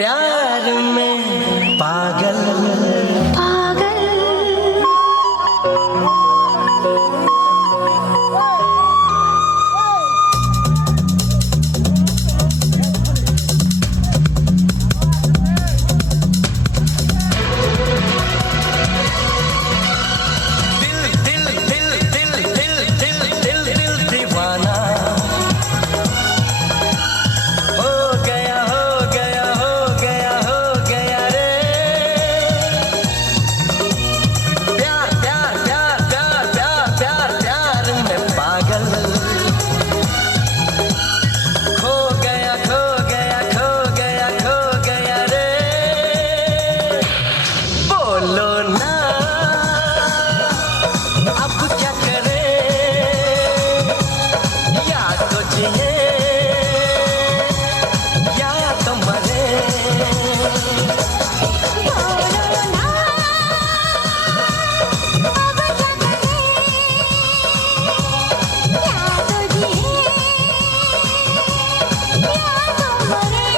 प्यार में पागल पागल दीवाना हो गया हो गया हो गया हो गया रे। प्यार प्यार प्यार प्यार प्यार प्यार प्यार में पागल खो गया खो गया खो गया खो गया रे। बोलो ना अब क्या करें, या तो जिए या तो मरे। बोलो ना अब क्या करें, या तो जिए या तो मरे।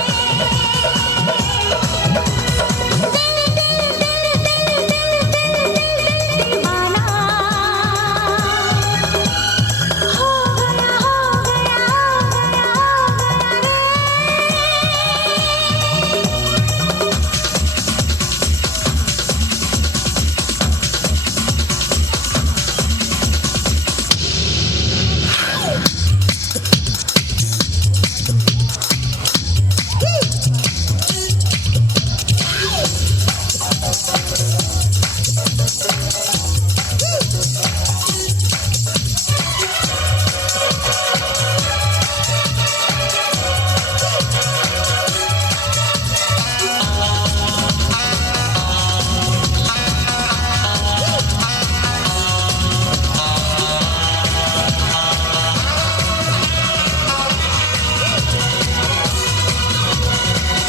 दीवाना हो गया हो गया हो गया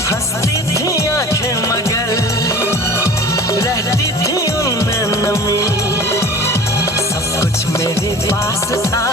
हंसती थी आंखें मगर रहती थी उनमें नमी। सब कुछ मेरे पास था